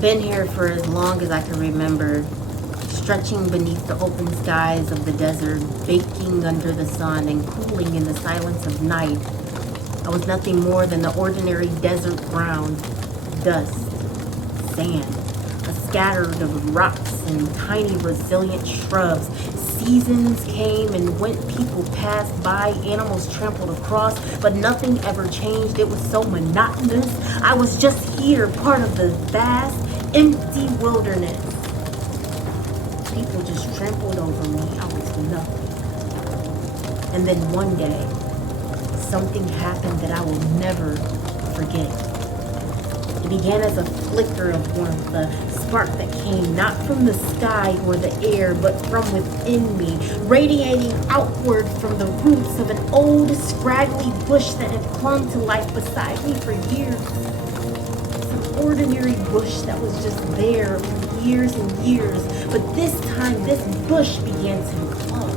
I've been here for as long as I can remember, stretching beneath the open skies of the desert, baking under the sun and cooling in the silence of night. I was nothing more than the ordinary desert ground, dust, sand, a scattered of rocks and tiny resilient shrubs. Seasons came and went, people passed by, animals trampled across, but nothing ever changed. It was so monotonous. I was just here, part of the vast, empty wilderness. People just trampled over me. I was nothing. And then one day, something happened that I will never forget. It began as a flicker of warmth, a spark that came not from the sky or the air, but from within me, radiating outward from the roots of an old, scraggly bush that had clung to life beside me for years. Some ordinary bush that was just there for years and years, but this time this bush began to glow.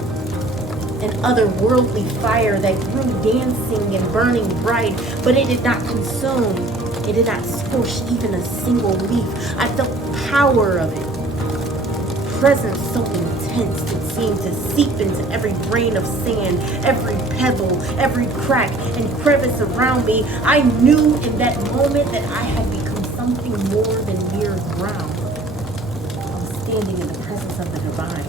An otherworldly fire that grew dancing and burning bright, but it did not consume. It did not scorch even a single leaf. I felt the power of it. Presence so intense it seemed to seep into every grain of sand, every pebble, every crack and crevice around me. I knew in that moment that I had become something more than mere ground. I was standing in the presence of the divine.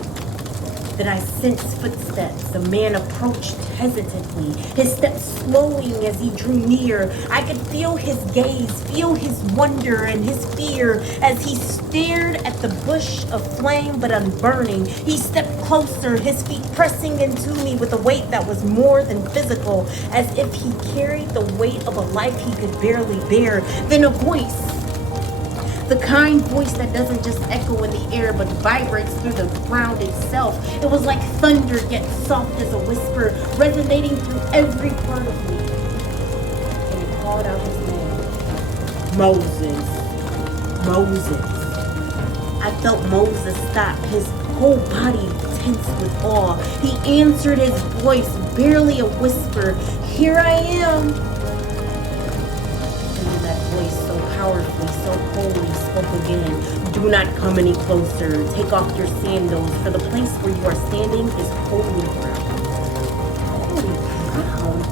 Then I sensed footsteps. The man approached hesitantly, his steps slowing as he drew near. I could feel his gaze, feel his wonder and his fear as he stared at the bush of flame but unburning. He stepped closer, his feet pressing into me with a weight that was more than physical, as if he carried the weight of a life he could barely bear. Then a voice. The kind voice that doesn't just echo in the air but vibrates through the ground itself. It was like thunder, yet soft as a whisper, resonating through every part of me. And it called out his name. Moses. Moses. I felt Moses stop, his whole body tense with awe. He answered his voice, barely a whisper. Here I am. That voice so powerfully, so holy, spoke again. Do not come any closer. Take off your sandals, for the place where you are standing is holy ground. Holy ground?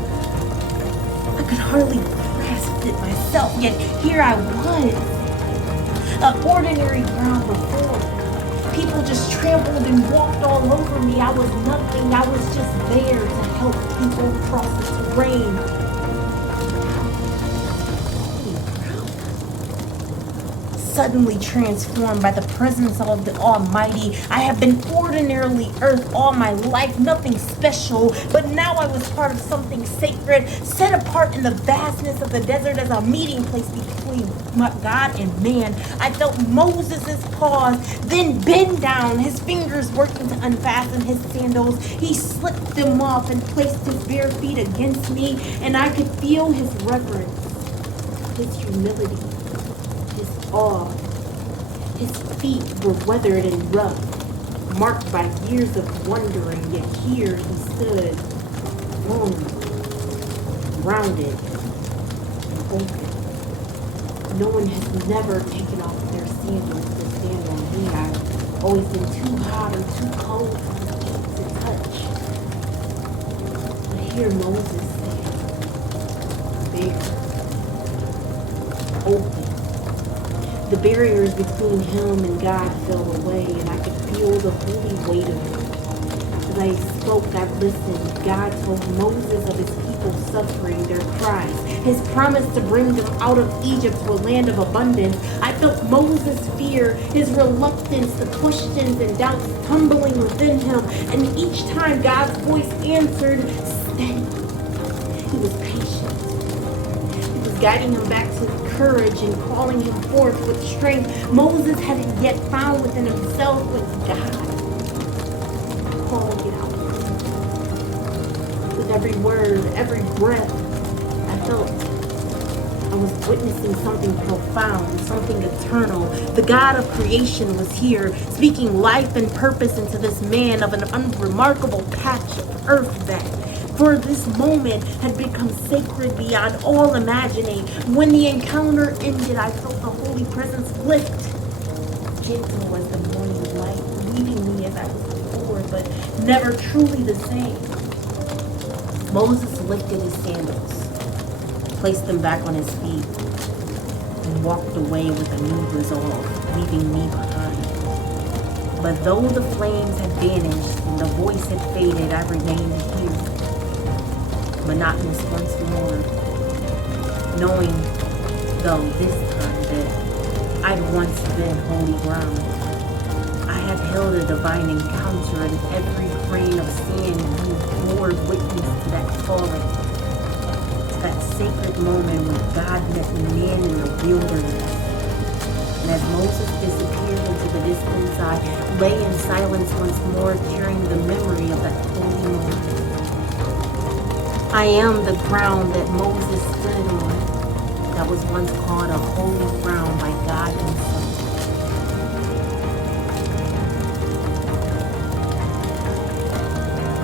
I could hardly grasp it myself, yet here I was. An ordinary ground before. People just trampled and walked all over me. I was nothing. I was just there to help people cross the terrain. Suddenly transformed by the presence of the Almighty. I have been ordinarily earth all my life, nothing special, but now I was part of something sacred, set apart in the vastness of the desert as a meeting place between God and man. I felt Moses' pause, then bend down, his fingers working to unfasten his sandals. He slipped them off and placed his bare feet against me, and I could feel his reverence, his humility, awe. His feet were weathered and rough, marked by years of wandering, yet here he stood, warm, grounded, and open. No one has never taken off their sandals to stand on me. I've always been too hot or too cold for my feet to touch. But here Moses stands, bare, open. The barriers between him and God fell away, and I could feel the holy weight of it. As I spoke, I listened. God told Moses of his people's suffering, their cries, his promise to bring them out of Egypt to a land of abundance. I felt Moses' fear, his reluctance, the questions and doubts tumbling within him, and each time God's voice answered, steady. He was patient. He was guiding him back to courage and calling him forth with strength Moses hadn't yet found within himself, with God calling it out. With every word, every breath, I felt I was witnessing something profound, something eternal. The God of creation was here, speaking life and purpose into this man of an unremarkable patch of earth For this moment had become sacred beyond all imagining. When the encounter ended, I felt the holy presence lift, gentle as the morning light, leaving me as I was before, but never truly the same. Moses lifted his sandals, placed them back on his feet, and walked away with a new resolve, leaving me behind. But though the flames had vanished and the voice had faded, I remained here, monotonous once more, knowing, though this time, that I'd once been holy ground. I have held a divine encounter, and every grain of sand you bore witness to that calling, to that sacred moment when God met man in the wilderness. And as Moses disappeared into the distance, I lay in silence once more, carrying the memory of that holy moment. I am the ground that Moses stood on, that was once called a holy ground by God